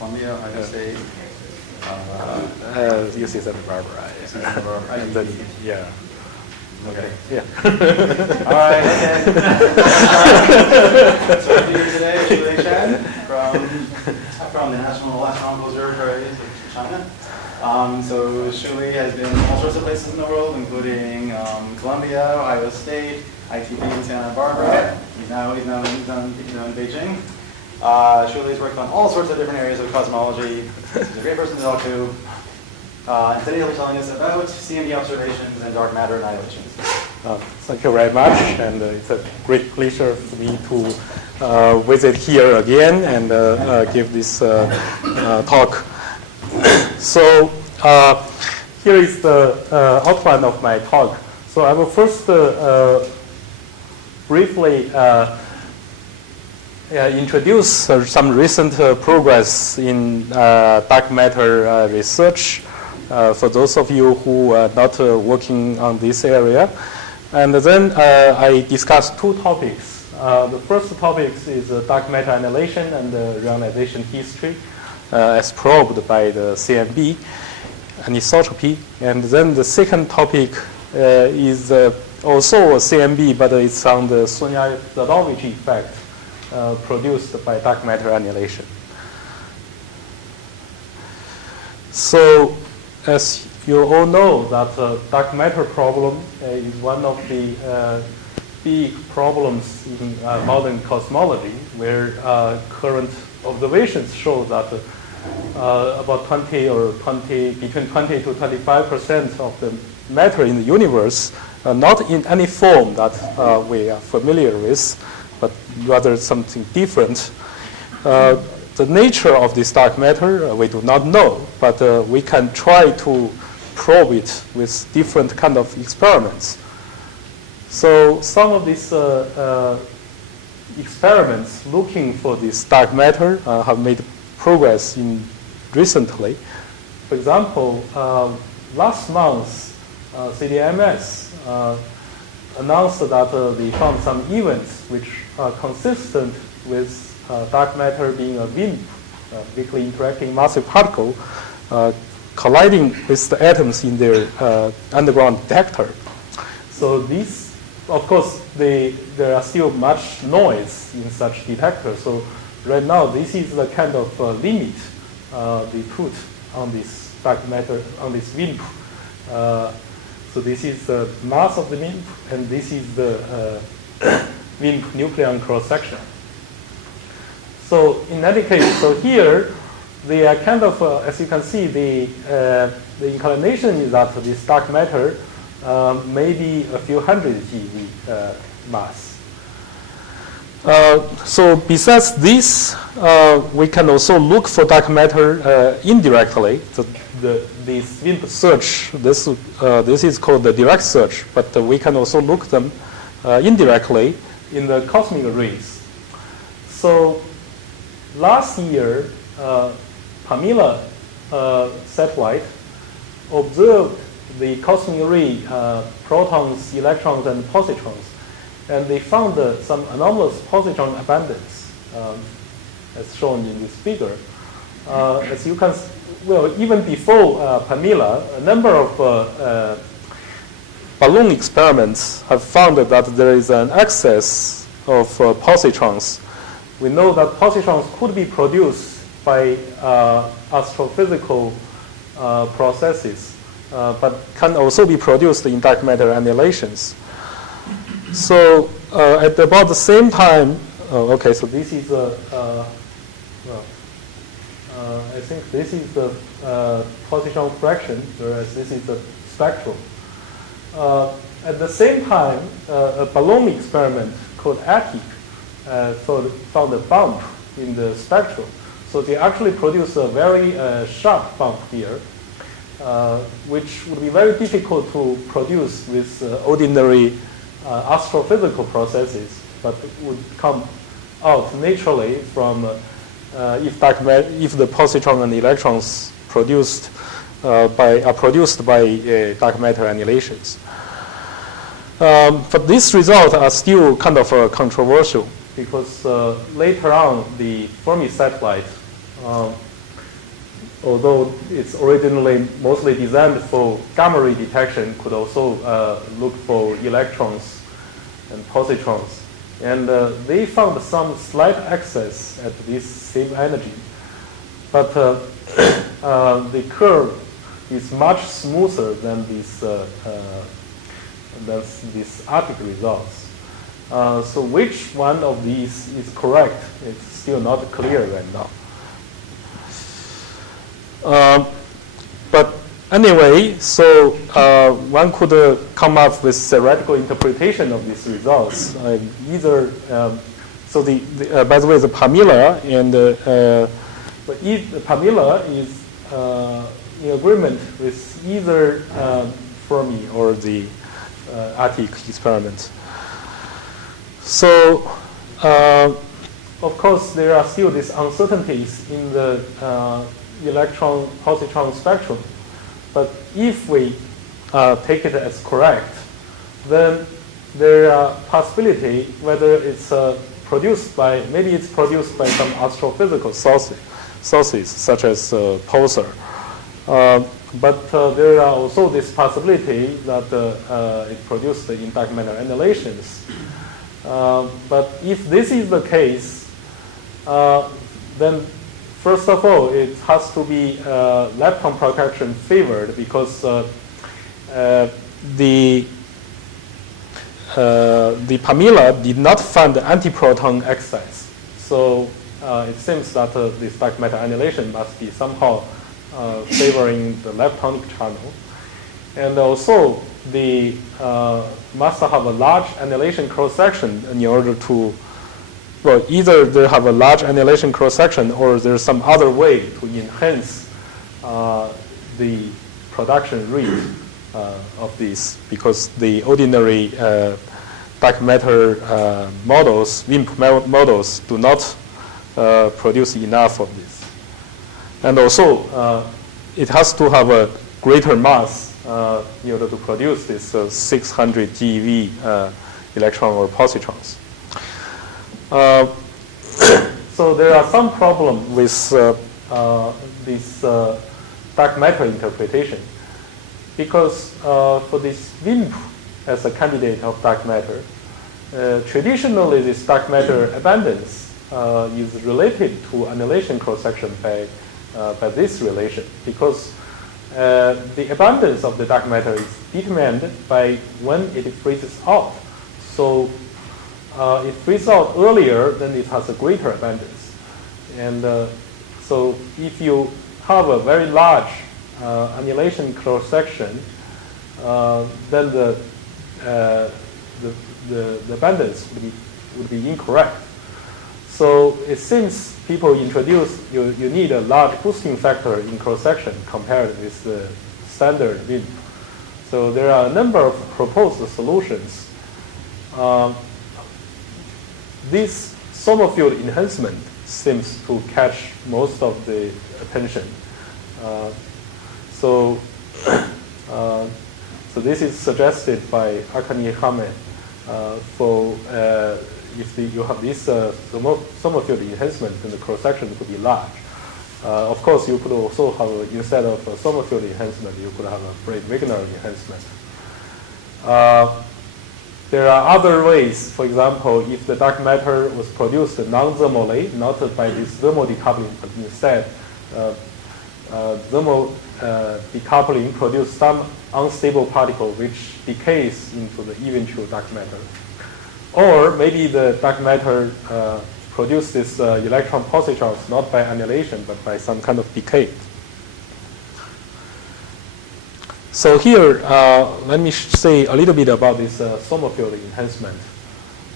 Columbia, Ohio State. UC Santa Barbara. Santa Barbara. And then, yeah. Okay. Yeah. All right. Okay. So I'm here today, Xuelei Chen from the National Astronomical Observatory of China. So Xuelei has been all sorts of places in the world, including Columbia, Ohio State, ITB in Santa Barbara. He's now in Beijing. Xuelei's worked on all sorts of different areas of cosmology. He's a great person to talk to. And today he'll be telling us about CMB observations and dark matter annihilations. Thank you very much, and it's a great pleasure for me to visit here again and give this talk. So here is the outline of my talk. So I will first briefly introduce some recent progress in dark matter research for those of you who are not working on this area. And then I discuss two topics. The first topic is dark matter annihilation and reionization history as probed by the CMB Anisotropy. And then the second topic is also a CMB, but it's on the ionizattion effect produced by dark matter annihilation. So, as you all know, that dark matter problem is one of the big problems in modern cosmology, where current observations show that about between 20 to 25% of the matter in the universe are not in any form that we are familiar with, but rather something different. The nature of this dark matter we do not know, but we can try to probe it with different kind of experiments. So some of these experiments looking for this dark matter have made progress recently. For example, last month, CDMS announced that they found some events which are consistent with dark matter being a WIMP, weakly interacting massive particle, colliding with the atoms in their underground detector. So these, of course, there are still much noise in such detectors. So right now, this is the kind of limit they put on this dark matter, on this WIMP. So this is the mass of the WIMP, and this is the WIMP nucleon cross-section. So in any case, so here, they are kind of, as you can see, the inclination is that this dark matter may be a few hundred GeV mass. So besides this, we can also look for dark matter indirectly. So this WIMP search, this is called the direct search, but we can also look them indirectly in the cosmic rays. So last year, Pamela satellite observed the cosmic ray protons, electrons, and positrons, and they found some anomalous positron abundance, as shown in this figure. As you can, even before Pamela, a number of balloon experiments have found that there is an excess of positrons. We know that positrons could be produced by astrophysical processes, but can also be produced in dark matter annihilations. So at about the same time, okay, so this is I think this is the positron fraction, whereas this is the spectrum. At the same time, a balloon experiment called ATIC found a bump in the spectrum. So they actually produce a very sharp bump here, which would be very difficult to produce with ordinary astrophysical processes, but would come out naturally from if the positron and electrons are produced by dark matter annihilations. But these results are still kind of controversial, because later on the Fermi satellite although it's originally mostly designed for gamma ray detection, could also look for electrons and positrons. And they found some slight excess at this same energy. But the curve is much smoother than these Arctic results. So which one of these is correct? It's still not clear right now. But anyway, so one could come up with theoretical interpretation of these results. Either so by the way, the Pamela and the Pamela is in agreement with either Fermi or the Arctic experiment. So, of course, there are still these uncertainties in the electron-positron spectrum. But if we take it as correct, then there are possibility whether it's produced by, maybe it's produced by some astrophysical sources such as pulsar. But there are also this possibility that it produced in dark matter annihilations. But if this is the case, then first of all, it has to be electron propagation favored because the Pamela did not find antiproton excess. So it seems that this dark matter annihilation must be somehow favoring the leptonic channel. And also, the must have a large annihilation cross-section in order to, well, either they have a large annihilation cross-section or there's some other way to enhance the production rate of these, because the ordinary dark matter models, WIMP models, do not produce enough of this. And also, it has to have a greater mass in order to produce this 600 GeV electron or positrons. So there are some problems with this dark matter interpretation, because for this WIMP as a candidate of dark matter, traditionally this dark matter abundance is related to annihilation cross-section by this relation, because the abundance of the dark matter is determined by when it freezes out. So it freezes out earlier, then it has a greater abundance. And so if you have a very large annihilation cross-section, then the abundance would be incorrect. So it seems people introduce you need a large boosting factor in cross-section compared with the standard WIMP. So there are a number of proposed solutions. This Sommerfeld enhancement seems to catch most of the attention. So this is suggested by Akani Hame for if you have this Sommerfeld enhancement, then the cross-section could be large. Of course, you could also have, instead of a Sommerfeld enhancement, you could have a Breit-Wigner enhancement. There are other ways. For example, if the dark matter was produced non-thermally, not by this thermal decoupling, but instead thermal decoupling produces some unstable particle which decays into the eventual dark matter. Or maybe the dark matter produces electron positrons not by annihilation but by some kind of decay. So here, let me say a little bit about this Sommerfeld enhancement.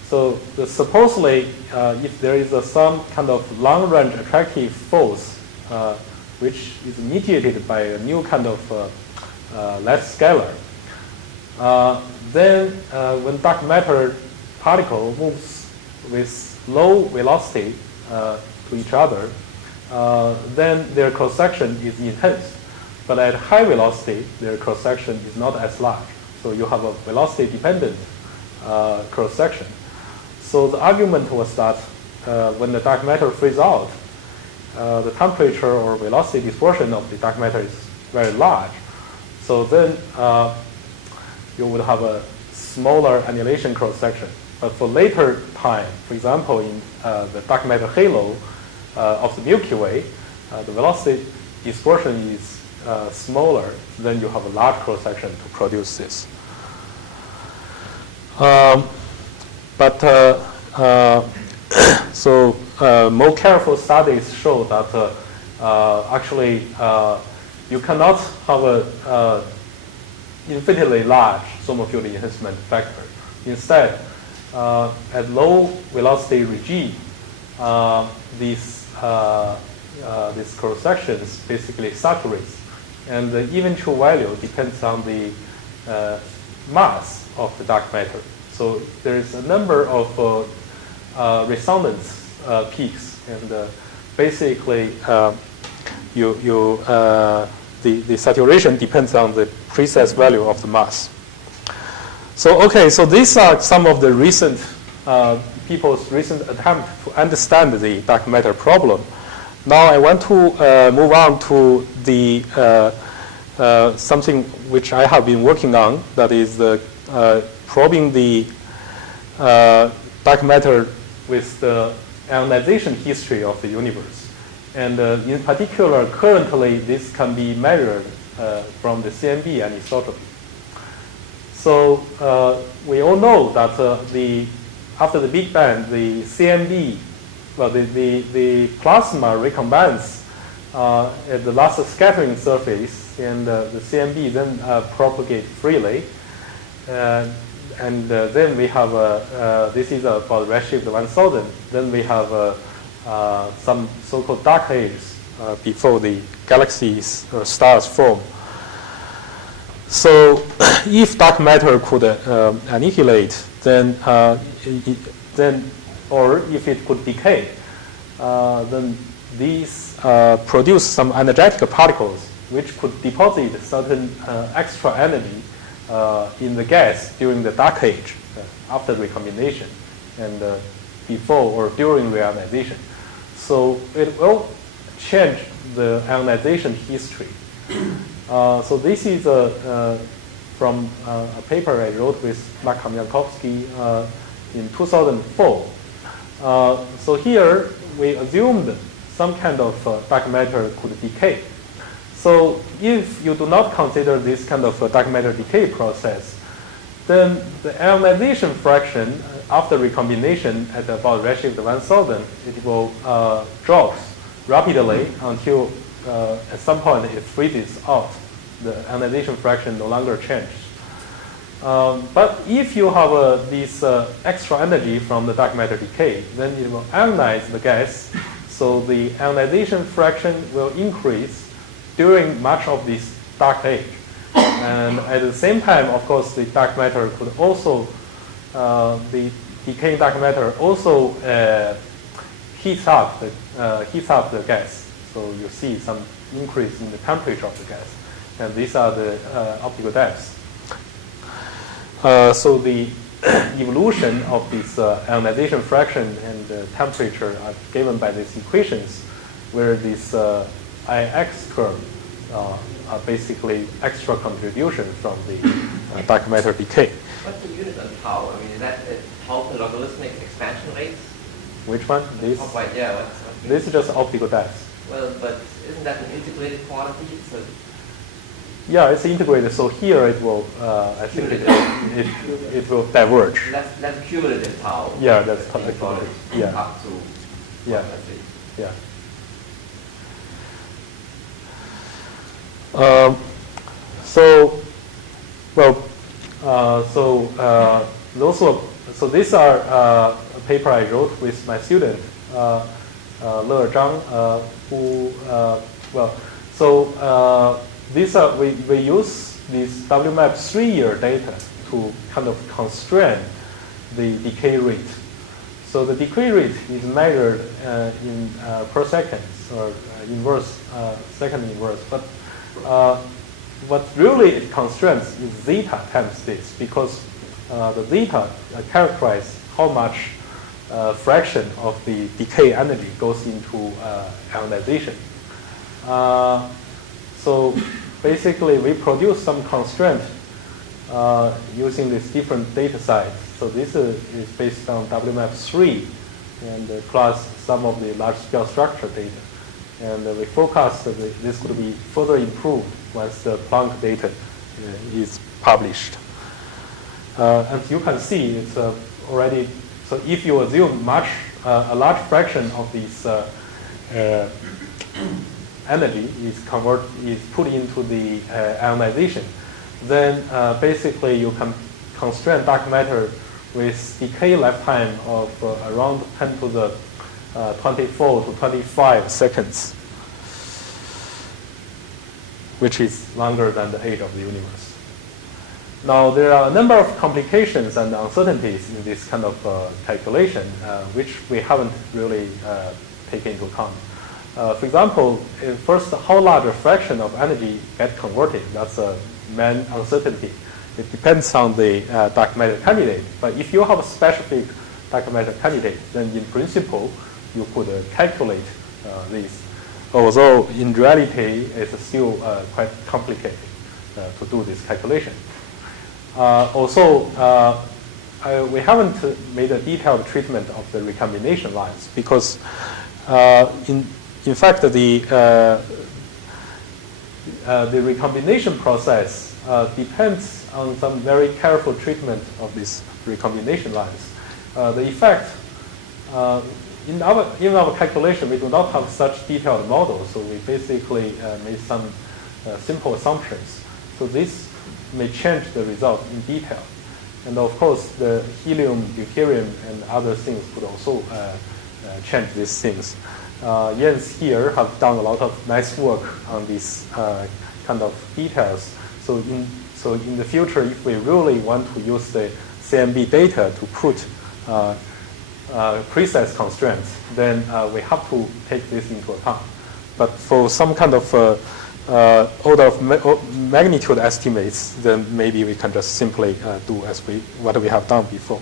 So supposedly, if there is some kind of long-range attractive force which is mediated by a new kind of less scalar, then when dark matter particle moves with low velocity to each other, then their cross-section is intense. But at high velocity, their cross-section is not as large. So you have a velocity-dependent cross-section. So the argument was that when the dark matter freezes out, the temperature or velocity dispersion of the dark matter is very large. So then you would have a smaller annihilation cross-section. But for later time, for example, in the dark matter halo of the Milky Way, the velocity dispersion is smaller, then you have a large cross-section to produce this. So more careful studies show that actually you cannot have a infinitely large Sommerfeld enhancement factor. Instead, at low velocity regime, these cross sections basically saturates, and the eventual value depends on the mass of the dark matter. So there is a number of resonance peaks, and basically the saturation depends on the precise value of the mass. So okay, so these are some of the recent people's recent attempt to understand the dark matter problem. Now I want to move on to the something which I have been working on, that is probing the dark matter with the ionization history of the universe. And in particular, currently this can be measured from the CMB Anisotropy. So we all know that after the Big Bang, the CMB, well, the plasma recombines at the last scattering surface, and the CMB then propagate freely. And then we have, this is about redshift 1000. Then we have some so-called dark ages before the galaxies or stars form. So if dark matter could annihilate, then or if it could decay, then these produce some energetic particles which could deposit certain extra energy in the gas during the dark age after recombination and before or during reionization. So it will change the ionization history. So this is from a paper I wrote with Mark Kamiankowski in 2004. So here we assumed some kind of dark matter could decay. So if you do not consider this kind of dark matter decay process, then the ionization fraction after recombination at about redshift 1000, it will drop rapidly until at some point it freezes out. The ionization fraction no longer changes. But if you have this extra energy from the dark matter decay, then it will ionize the gas. So the ionization fraction will increase during much of this dark age. And at the same time, of course, the dark matter could also, the decaying dark matter also heats up the gas. So you see some increase in the temperature of the gas. And these are the optical depths. So the evolution of this ionization fraction and temperature are given by these equations, where this Ix term are basically extra contribution from the dark matter decay. What's the unit on tau? I mean, is that tau per logarithmic expansion rates? Which one? This? Oh, right, yeah. This is just optical depth. Well, but isn't that an integrated quantity? So yeah, it's integrated. So here it will, I think it will diverge. That's cumulative tau. Yeah, that's cumulative. Yeah. Up to. Yeah. Yeah. So these are a paper I wrote with my student, Le Zhang, these are, we use this WMAP 3-year data to kind of constrain the decay rate. So the decay rate is measured in per second, or inverse, second inverse. But what really it constrains is zeta times this, because the zeta characterizes how much fraction of the decay energy goes into ionization. So basically, we produce some constraint using these different data sets. So this is based on WMAP3 and plus some of the large-scale structure data. And we forecast that this could be further improved once the Planck data is published. As you can see, it's already, so if you assume a large fraction of this energy is put into the ionization, then basically you can constrain dark matter with decay lifetime of around 10 to the 24 to 25 seconds, which is longer than the age of the universe. Now, there are a number of complications and uncertainties in this kind of calculation, which we haven't really taken into account. For example, first, how large a fraction of energy get converted? That's a main uncertainty. It depends on the dark matter candidate. But if you have a specific dark matter candidate, then in principle, you could calculate this. Although in reality, it's still quite complicated to do this calculation. Also, we haven't made a detailed treatment of the recombination lines because, in fact, the recombination process depends on some very careful treatment of these recombination lines. The effect, in our calculation, we do not have such detailed models, so we basically made some simple assumptions. So this may change the result in detail. And of course, the helium, deuterium, and other things could also change these things. Jens here have done a lot of nice work on these kind of details. So in the future, if we really want to use the CMB data to put precise constraints, then we have to take this into account. But for some kind of order of magnitude estimates, then maybe we can just simply do what we have done before.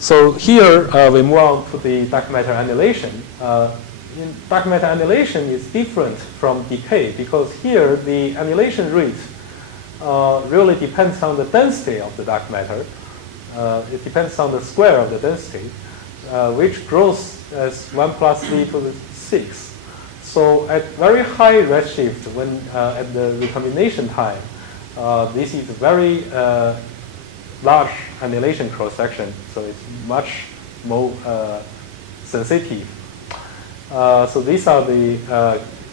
So here we move on to the dark matter annihilation. Dark matter annihilation is different from decay because here the annihilation rate really depends on the density of the dark matter. It depends on the square of the density, which grows as 1 plus v to the 6. So at very high redshift, when at the recombination time, this is a very large annihilation cross-section, so it's much more sensitive. So these are the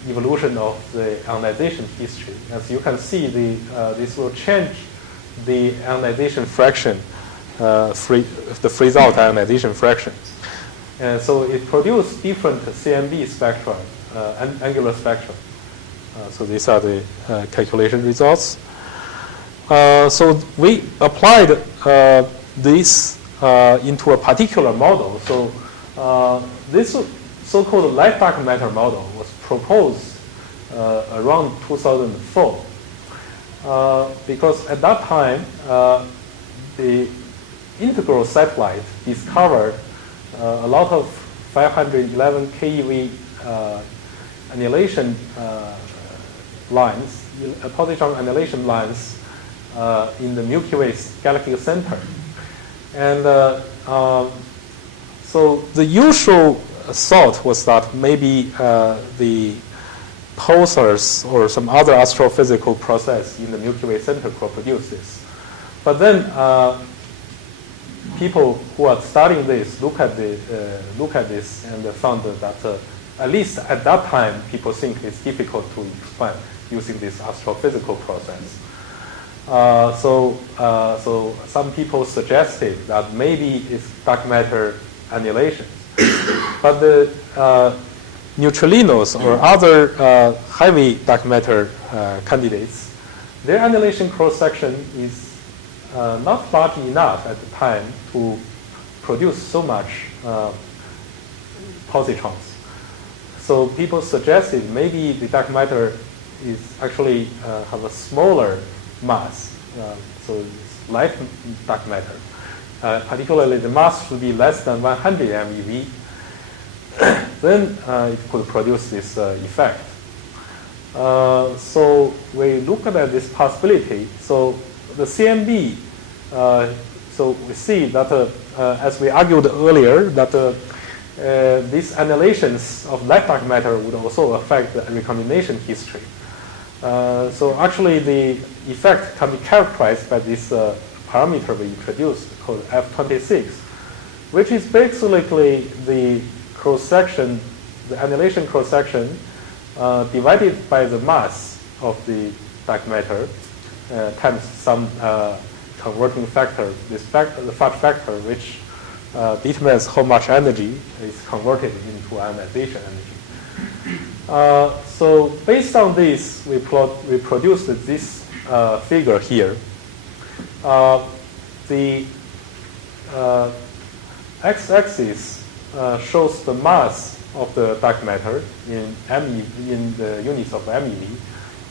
evolution of the ionization history. As you can see, this will change the ionization fraction, the freeze-out ionization fraction. And so it produces different CMB spectra, angular spectra. So these are the calculation results. So we applied this into a particular model. So this so-called light dark matter model was proposed around 2004 because at that time the integral satellite discovered a lot of 511 keV annihilation lines, positron annihilation lines in the Milky Way galactic center. And so the usual thought was that maybe the pulsars or some other astrophysical process in the Milky Way center could produce this. But then people who are studying this look at this and found that at least at that time people think it's difficult to explain using this astrophysical process. So some people suggested that maybe it's dark matter annihilation. But the neutralinos or other heavy dark matter candidates, their annihilation cross-section is not large enough at the time to produce so much positrons. So people suggested maybe the dark matter is actually have a smaller mass, so it's light dark matter. particularly the mass should be less than 100 MeV, then it could produce this effect. So we looked at this possibility. So the CMB, so we see that as we argued earlier, that these annihilations of light dark matter would also affect the recombination history. So actually the effect can be characterized by this parameter we introduced called F26, which is basically the cross-section, the annihilation cross-section divided by the mass of the dark matter times some converting factor, the fudge factor, which determines how much energy is converted into ionization energy. So based on this, we produced this figure here. The x-axis shows the mass of the dark matter in in the units of MeV,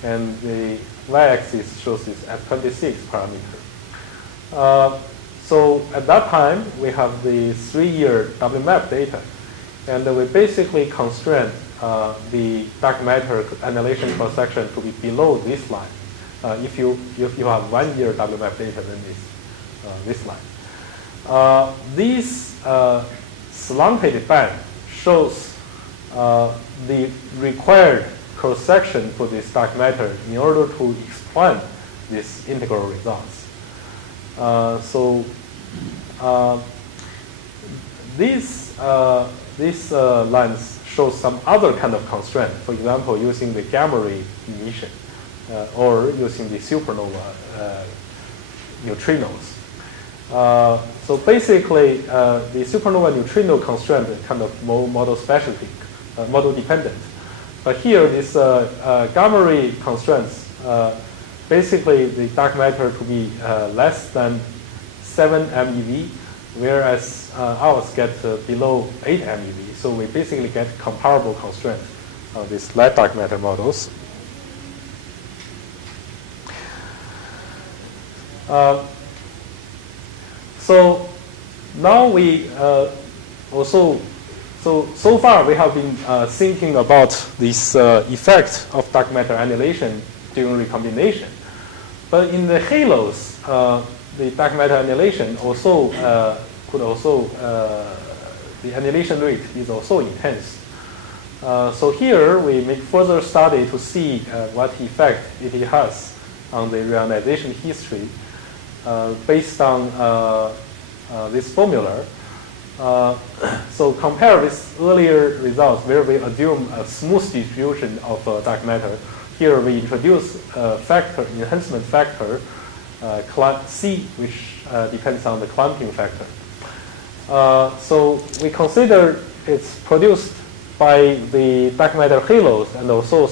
and the y-axis shows this F26 parameter. So at that time, we have the 3-year WMAP data, and we basically constrain the dark matter annihilation cross-section to be below this line. If you have 1-year WMAP data, then it's this line. This slanted band shows the required cross-section for this dark matter in order to explain these integral results. So these lines show some other kind of constraint. For example, using the gamma ray emission or using the supernova neutrinos. So basically, the supernova neutrino constraint is kind of more model specific, model dependent. But here, this gamma ray constraints, basically the dark matter to be less than 7 MeV, whereas ours get below 8 MeV. So we basically get comparable constraints on these light dark matter models. So now we also, so far we have been thinking about this effect of dark matter annihilation during recombination. But in the halos, the dark matter annihilation also could also, the annihilation rate is also intense. So here we make further study to see what effect it has on the reionization history based on this formula. So compare with earlier results where we assume a smooth distribution of dark matter. Here we introduce a factor, enhancement factor, C, which depends on the clumping factor. So we consider it's produced by the dark matter halos and also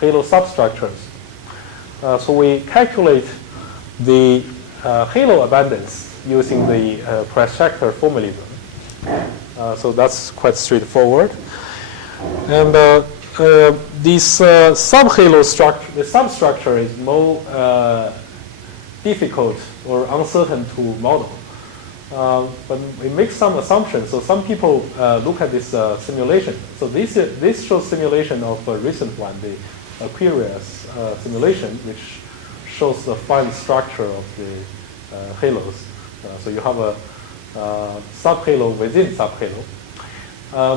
halo substructures. So we calculate the halo abundance using the price factor formalism. So that's quite straightforward. And this subhalo structure, the substructure is more difficult or uncertain to model. But we make some assumptions. So some people look at this simulation. So this shows simulation of a recent one, the Aquarius simulation, which shows the fine structure of the halos. So you have a subhalo within subhalo.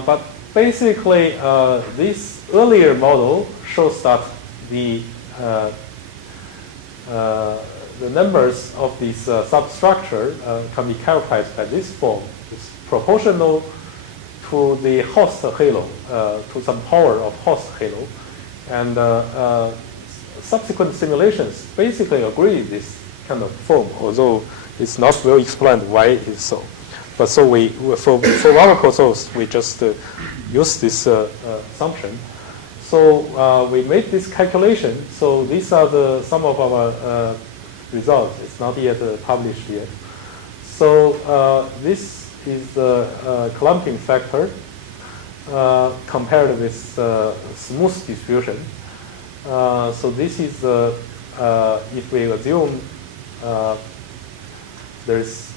But basically, this earlier model shows that the numbers of this substructure can be characterized by this form. It's proportional to the host halo, to some power of host halo. And subsequent simulations basically agree with this kind of form, although it's not well explained why it is so. But so for our purposes, we just use this assumption. So we made this calculation. So these are some of our results. It's not yet published yet. So this is the clumping factor compared with smooth distribution. So this is if we assume there's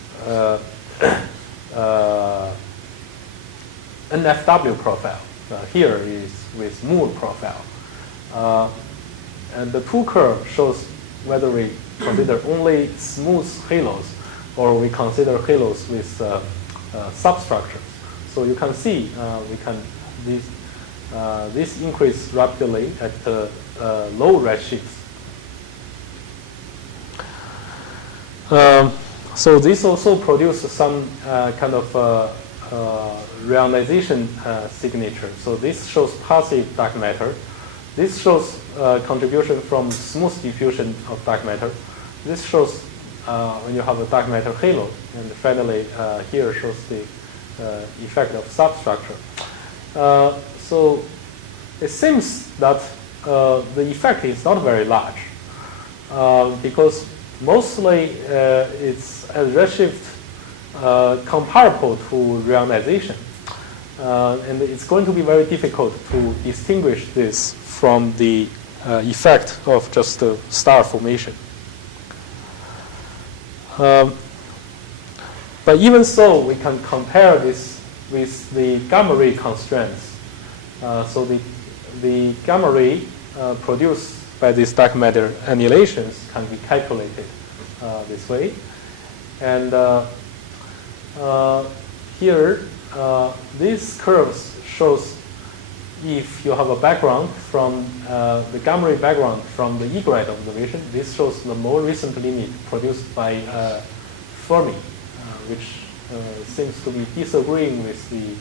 NFW profile. Here is with Moore profile. And the two curve shows whether we consider only smooth halos or we consider halos with substructures. So you can see this increase rapidly at low redshifts. So this also produces some kind of reionization signature. So this shows passive dark matter. This shows contribution from smooth diffusion of dark matter. This shows when you have a dark matter halo. And finally, here shows the effect of substructure. So it seems that the effect is not very large because mostly it's a redshift comparable to reionization. And it's going to be very difficult to distinguish this from the effect of just the star formation. But even so, we can compare this with the gamma ray constraints. So the gamma ray produced by these dark matter annihilations can be calculated this way. And here, these curves shows if you have a background from the gamma ray background from the egret observation. This shows the more recent limit produced by Fermi, which seems to be disagreeing with the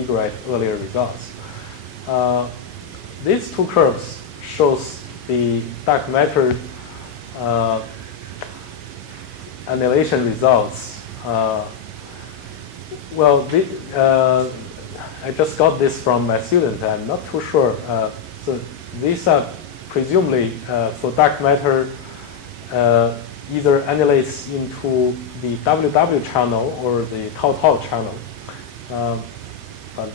egret earlier results. These two curves shows the dark matter annihilation results. I just got this from my student. I'm not too sure. So these are presumably for dark matter either annihilates into the WW channel or the tau-tau channel. But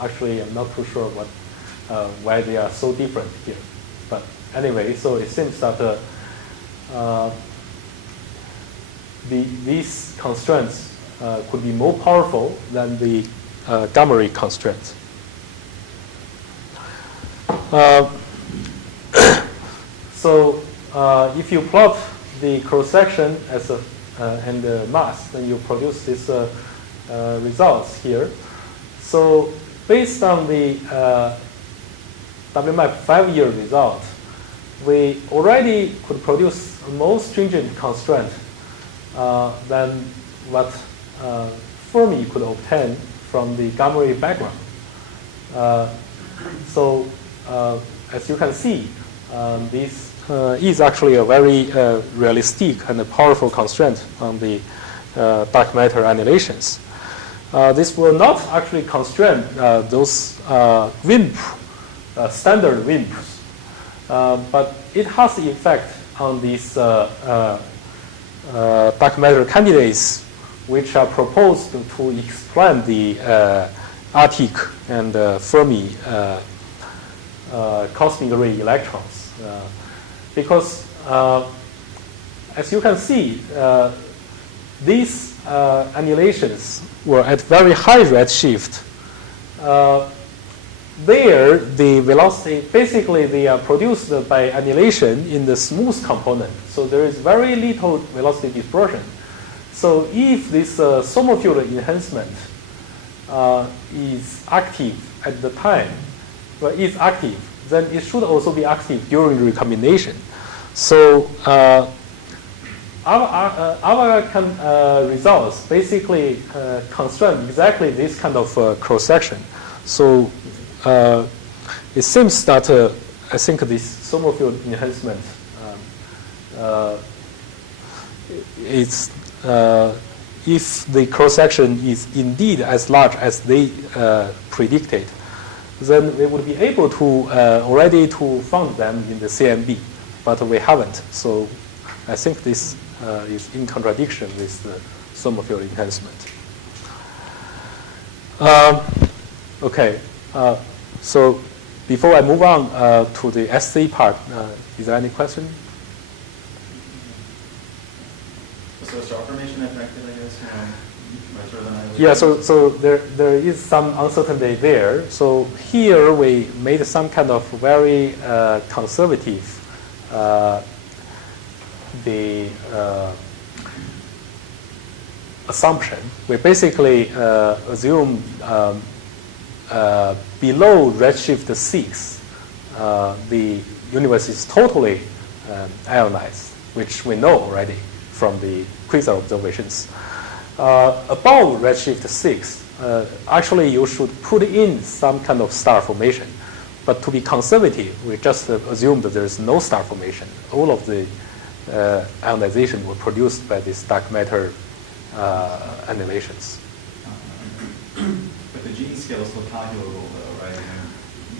actually, I'm not too sure why they are so different here. But anyway, so it seems that these constraints could be more powerful than the gamma ray constraints. So if you plot the cross-section as and the mass, then you produce these results here. So based on the WMAP 5-year result, we already could produce a more stringent constraint than what Fermi could obtain from the gamma ray background. So as you can see, this is actually a very realistic and a powerful constraint on the dark matter annihilations. This will not actually constrain those WIMP, standard WIMPs, but it has the effect on these dark matter candidates which are proposed to explain the Arctic and Fermi cosmic ray electrons. Because as you can see, these annihilations were at very high redshift. There, the velocity, basically they are produced by annihilation in the smooth component. So there is very little velocity dispersion. So if this Sommerfeld enhancement is active at the time, is active, then it should also be active during recombination. So our results basically constrain exactly this kind of cross-section. So it seems that I think this Sommerfeld enhancement is if the cross-section is indeed as large as they predicted, then we would be able to already to found them in the CMB, but we haven't. So I think this is in contradiction with the Sommerfeld enhancement. Okay, so before I move on to the SC part, is there any question? So also a star formation affected, I guess, by sort of annihilation? Yeah, so there is some uncertainty there. So here we made some kind of very conservative assumption. We basically assume below redshift 6, the universe is totally ionized, which we know already from the quasar observations. Above redshift 6, actually you should put in some kind of star formation. But to be conservative, we just assume that there is no star formation. All of the ionization were produced by these dark matter annihilations. But the gene scale is still calculable, though, right?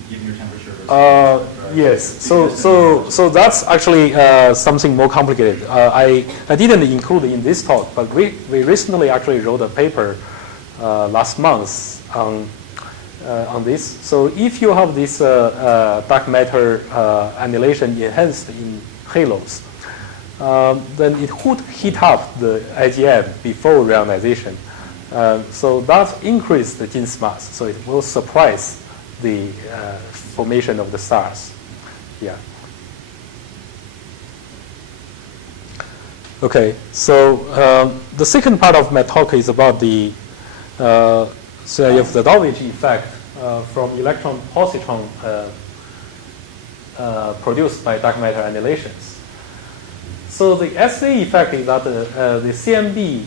Given your temperature. Yes. So that's actually something more complicated. I didn't include in this talk, but we recently actually wrote a paper last month on this. So if you have this dark matter annihilation enhanced in halos, then it would heat up the IgM before reionization. So that increases the Jeans mass, so it will suppress the formation of the stars. Yeah. Okay, so the second part of my talk is about the Zadovich effect from electron-positron produced by dark matter annihilations. So the SA effect is that the CMB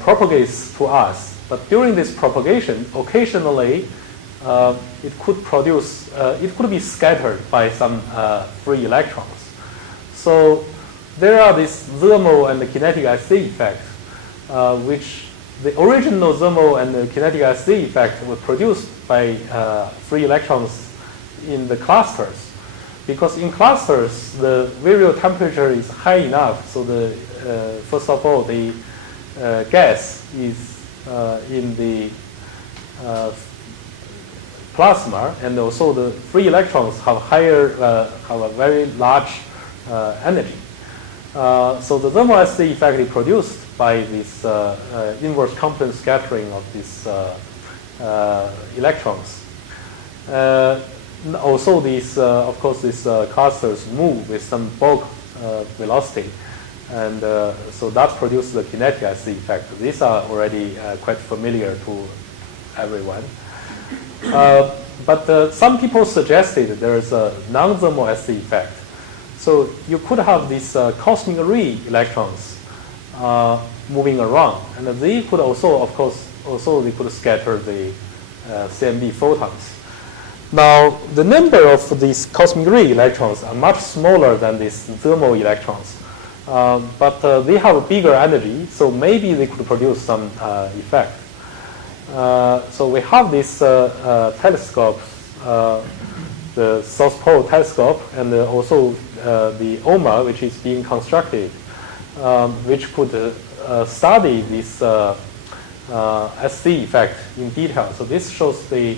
propagates to us, but during this propagation, occasionally it could produce, it could be scattered by some free electrons. So there are these thermal and kinetic SA effects, which the original thermal and kinetic SA effect were produced by free electrons in the clusters. Because in clusters, the virial temperature is high enough, so the first of all, the gas is in the plasma, and also the free electrons have have a very large energy. So the thermal SA effect is produced by this inverse Compton scattering of these electrons. Also, these, of course, these clusters move with some bulk velocity, and so that produces the kinetic SA effect. These are already quite familiar to everyone. But some people suggested there is a non-thermal SA effect. So you could have these cosmic ray electrons moving around, and they could also, of course, they could scatter the CMB photons. Now, the number of these cosmic ray electrons are much smaller than these thermal electrons, but they have a bigger energy, so maybe they could produce some effect. So we have this telescope, the South Pole telescope, and also the OMA, which is being constructed, which could study this SC effect in detail. So this shows the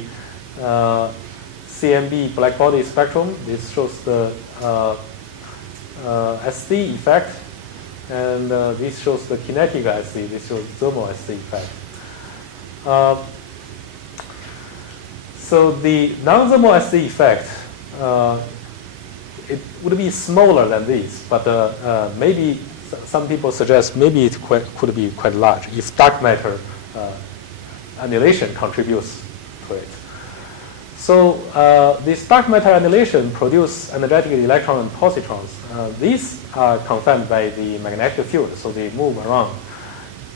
CMB black body spectrum. This shows the SC effect, and this shows the kinetic SC. This shows thermal SC effect. So the non-thermal SC effect, it would be smaller than this, but maybe some people suggest maybe it could be quite large if dark matter annihilation contributes to it. So this dark matter annihilation produce energetic electrons and positrons. These are confined by the magnetic field, so they move around.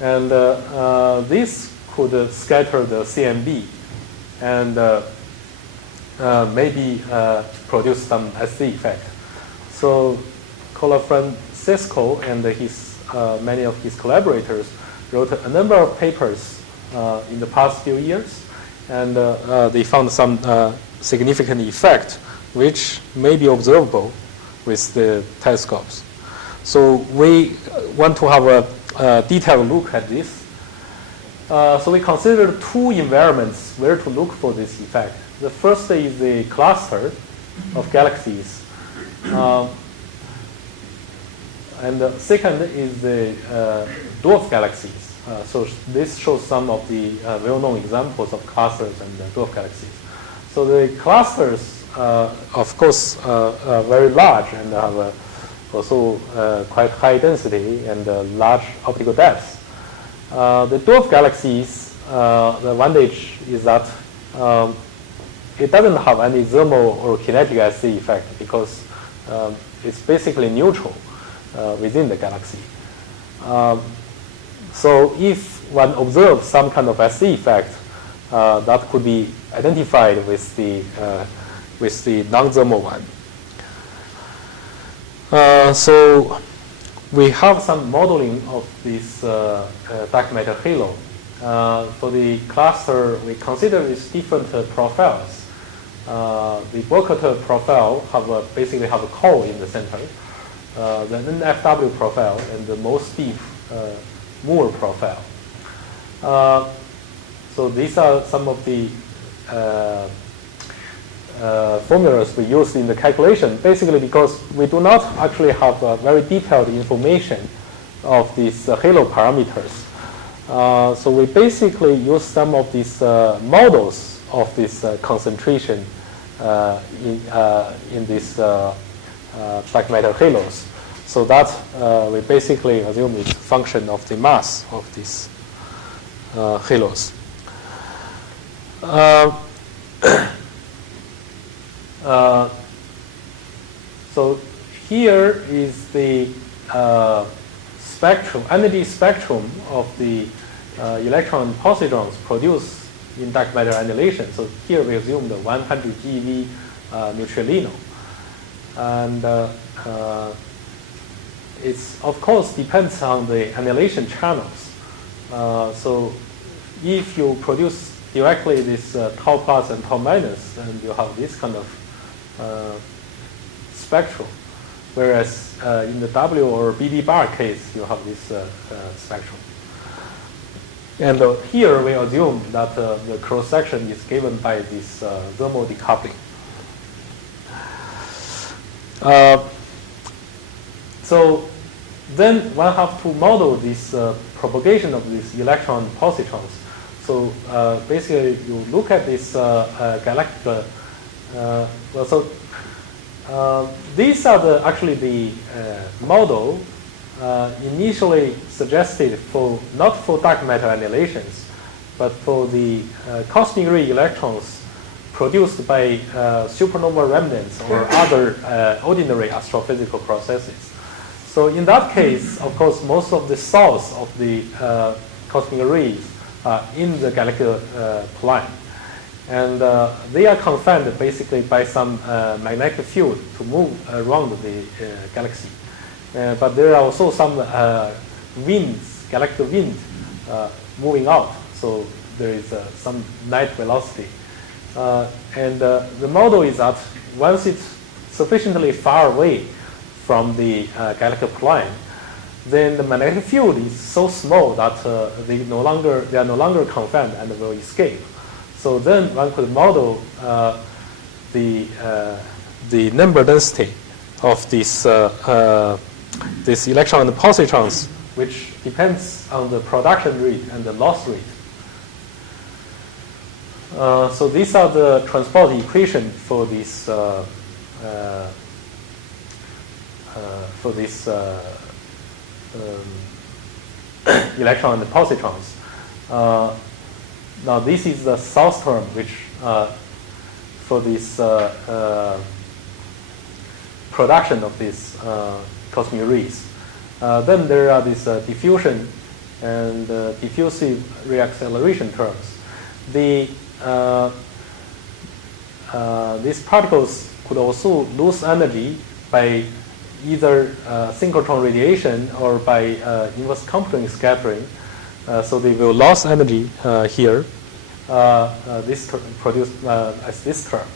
And this could scatter the CMB and maybe produce some SC effect. So Francisco and many of his collaborators wrote a number of papers in the past few years, and they found some significant effect which may be observable with the telescopes. So we want to have a detailed look at this. So we considered two environments where to look for this effect. The first is the cluster of galaxies. And the second is the dwarf galaxies. So this shows some of the well-known examples of clusters and dwarf galaxies. So the clusters, of course, are very large and have also quite high density and large optical depths. The dwarf galaxies, the advantage is that it doesn't have any thermal or kinetic SC effect because it's basically neutral within the galaxy. So if one observes some kind of SC effect, that could be identified with the non-thermal one. So we have some modeling of this dark matter halo. For the cluster, we consider these different profiles. The Bocator profile basically have a core in the center, the NFW profile, and the most deep Moore profile. So these are some of the formulas we used in the calculation, basically because we do not actually have very detailed information of these halo parameters. So we basically use some of these models of this concentration in these dark matter halos. So that we basically assume is a function of the mass of these halos. So here is the spectrum, energy spectrum of the electron and positrons produced in dark matter annihilation. So here we assume the 100 GeV neutralino. And it's of course depends on the annihilation channels. So if you produce directly this tau plus and tau minus, then you have this kind of spectrum. Whereas in the W or BD bar case, you have this spectrum. And here we assume that the cross section is given by this thermal decoupling. So then one have to model this propagation of these electron positrons. So basically, you look at this galactic. These are actually the model initially suggested for not for dark matter annihilations, but for the cosmic ray electrons produced by supernova remnants or other ordinary astrophysical processes. So in that case, of course, most of the source of the cosmic rays are in the galactic plane. And they are confined basically by some magnetic field to move around the galaxy. But there are also some winds, galactic wind moving out. So there is some night velocity. And the model is that once it's sufficiently far away from the galactic plane, then the magnetic field is so small that they are no longer confined and will escape. So then one could model the number density of this this electron and positrons, which depends on the production rate and the loss rate. So these are the transport equation for this electron and positrons. Now this is the source term, which for this production of these cosmic rays. Then there are these diffusion and diffusive reacceleration terms. These particles could also lose energy by either synchrotron radiation or by inverse Compton scattering. So they will lose energy here. This produced as this term.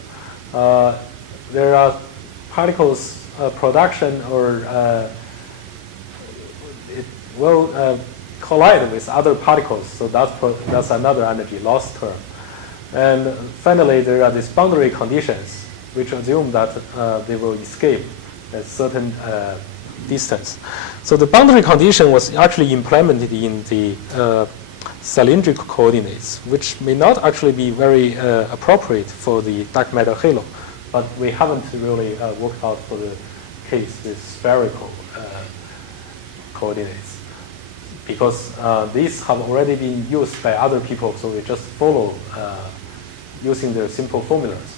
There are particles production, or it will collide with other particles. So that's another energy loss term. And finally, there are these boundary conditions, which assume that they will escape at certain distance. So the boundary condition was actually implemented in the cylindrical coordinates, which may not actually be very appropriate for the dark matter halo, but we haven't really worked out for the case with spherical coordinates, because these have already been used by other people, so we just follow using their simple formulas.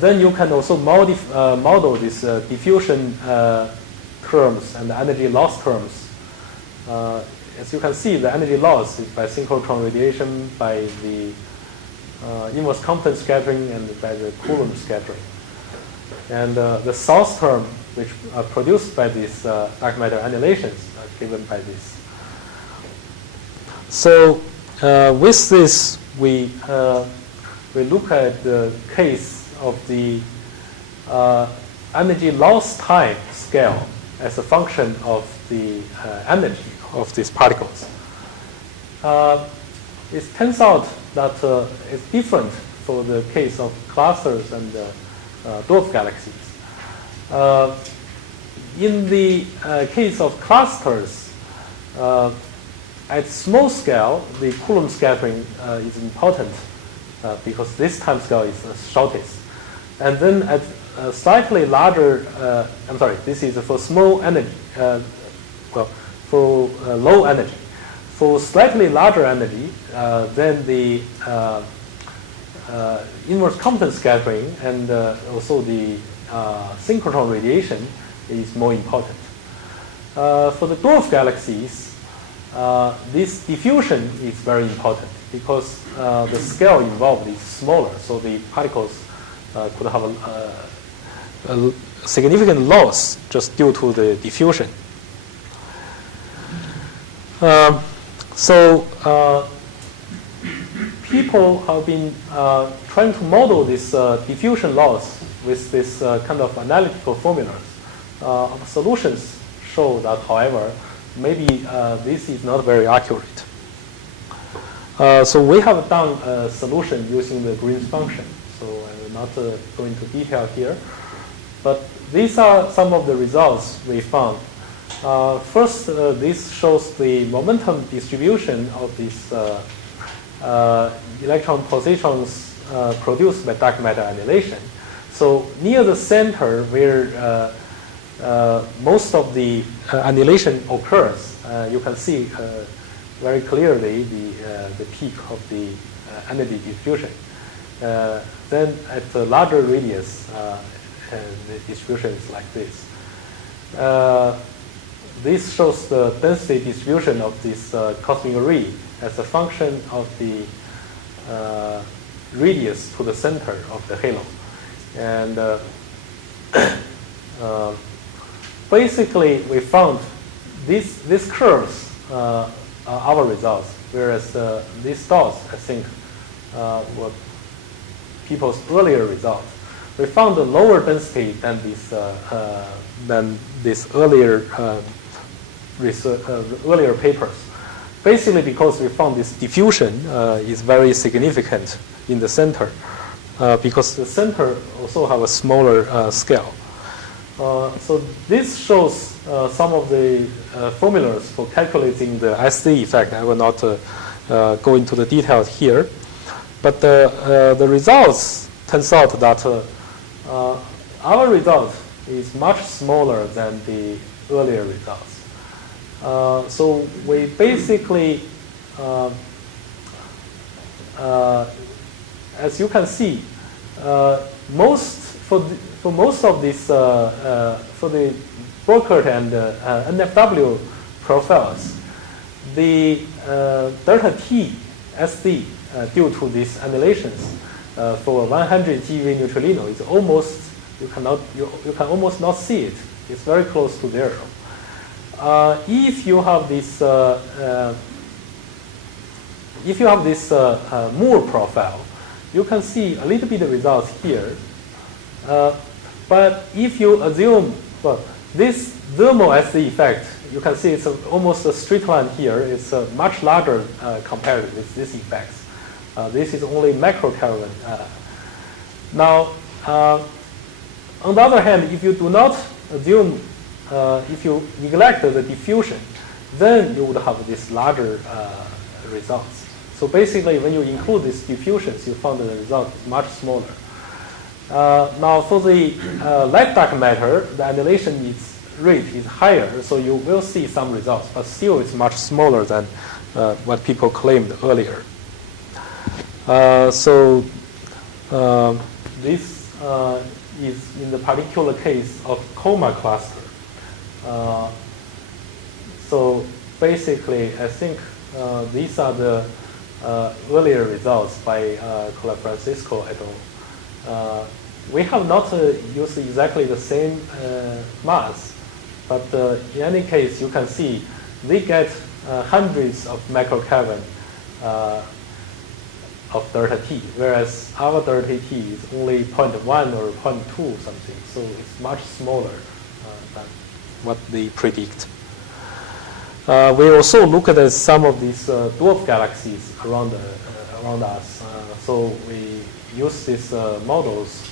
Then you can also model these diffusion terms and the energy loss terms. As you can see, the energy loss is by synchrotron radiation, by the inverse Compton scattering, and by the Coulomb scattering. And the source term, which are produced by these dark matter annihilations, are given by this. So with this, we look at the case of the energy loss time scale as a function of the energy of these particles. It turns out that it's different for the case of clusters and dwarf galaxies. In the case of clusters, at small scale, the Coulomb scattering is important because this time scale is the shortest. And then at slightly larger, this is for small energy, for low energy. For slightly larger energy, then the inverse Compton scattering and also the synchrotron radiation is more important. For the dwarf galaxies, this diffusion is very important because the scale involved is smaller, so the particles could have a significant loss just due to the diffusion. People have been trying to model this diffusion loss with this kind of analytical formulas. Solutions show that, however, maybe this is not very accurate. So we have done a solution using the Green's function. So I will not go into detail here. But these are some of the results we found. First, this shows the momentum distribution of these electron positrons produced by dark matter annihilation. So near the center, where most of the annihilation occurs, you can see very clearly the peak of the energy diffusion. Then at the larger radius, the distribution is like this. This shows the density distribution of this cosmic ray as a function of the radius to the center of the halo. And basically, we found these curves are our results, whereas these dots, I think, were people's earlier results. We found a lower density than this earlier earlier papers, basically because we found this diffusion is very significant in the center, because the center also have a smaller scale. So this shows some of the formulas for calculating the SD effect. I will not go into the details here, but the results turns out that our result is much smaller than the earlier results. So we basically, as you can see, for most of these, for the Burkert and NFW profiles, the delta T SD due to these annihilations for 100 GeV neutralino is almost, you can almost not see it. It's very close to zero. If you have this Moore profile, you can see a little bit of results here. But if you assume, well, this thermal SD effect, you can see it's almost a straight line here. It's much larger compared with these effects. This is only microkelvin. Now, On the other hand, if you do not assume, if you neglect the diffusion, then you would have this larger results. So basically, when you include these diffusions, you found the result is much smaller. Now, for the light dark matter, the annihilation rate is higher, so you will see some results, but still it's much smaller than what people claimed earlier. This is in the particular case of Coma Cluster. So basically, I think these are the earlier results by Francisco et al. We have not used exactly the same mass, but in any case, you can see they get hundreds of microkelvin of delta T, whereas our delta T is only 0.1 or 0.2 something, so it's much smaller than what they predict. We also looked at some of these dwarf galaxies around us. So we use these models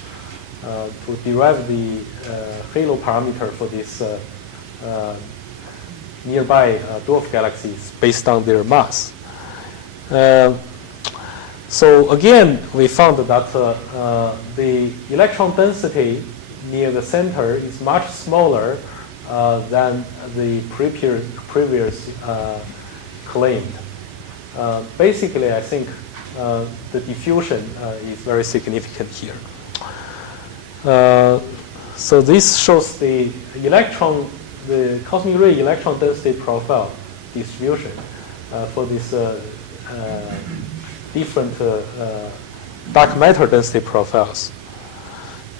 to derive the halo parameter for these nearby dwarf galaxies based on their mass. So again, we found that the electron density near the center is much smaller than the previous claimed. Basically, I think the diffusion is very significant here. So this shows the cosmic ray electron density profile distribution for these different dark matter density profiles.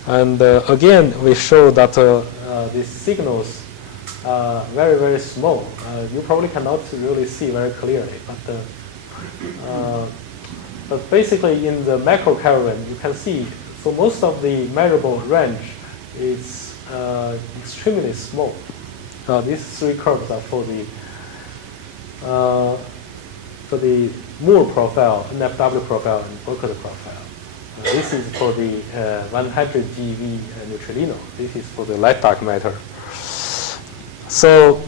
And again, we show that these signals are very, very small. You probably cannot really see very clearly, but basically in the macro Kelvin, you can see, so most of the measurable range is extremely small. These three curves are for the Moore profile, NFW profile, and Burkett profile. This is for the 100 GeV neutrino. This is for the light dark matter. So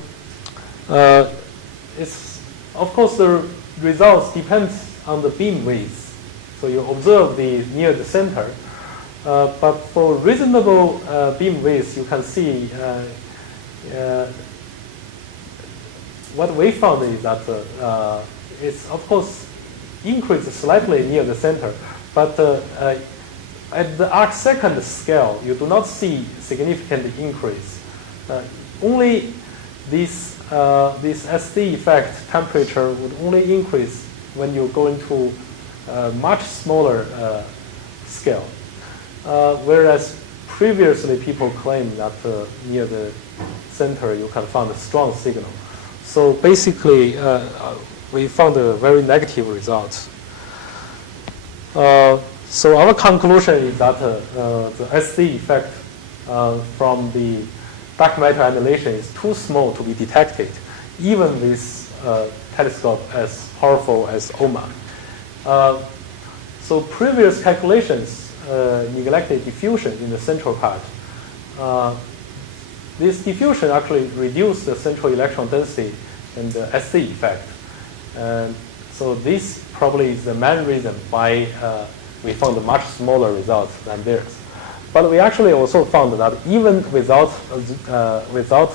it's, of course, the results depends on the beam width. So you observe near the center. But for reasonable beam width, you can see what we found is that it's, of course, increased slightly near the center. But at the arc-second scale, you do not see significant increase. Only this SD effect temperature would only increase when you go into a much smaller scale. Whereas previously people claimed that near the center you can find a strong signal. So basically, we found a very negative result. So our conclusion is that the SD effect from the dark matter annihilation is too small to be detected, even with telescope as powerful as OMA. So previous calculations neglected diffusion in the central part. This diffusion actually reduced the central electron density and the SD effect. And so this probably is the main reason why we found a much smaller results than theirs. But we actually also found that even without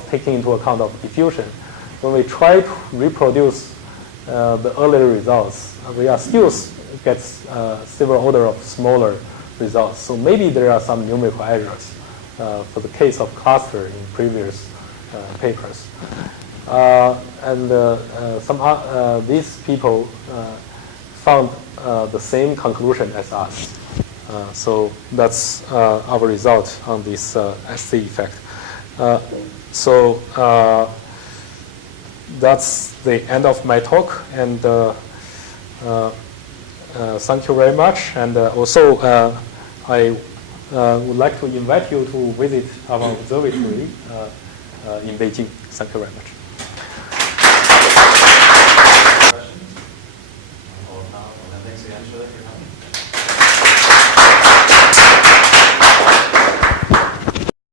taking into account of diffusion, when we try to reproduce the earlier results, we are still get several order of smaller results. So maybe there are some numerical errors for the case of cluster in previous papers. And these people found the same conclusion as us. So that's our result on this SD effect. So that's the end of my talk, and thank you very much. And also, I would like to invite you to visit our observatory in Beijing. Thank you very much.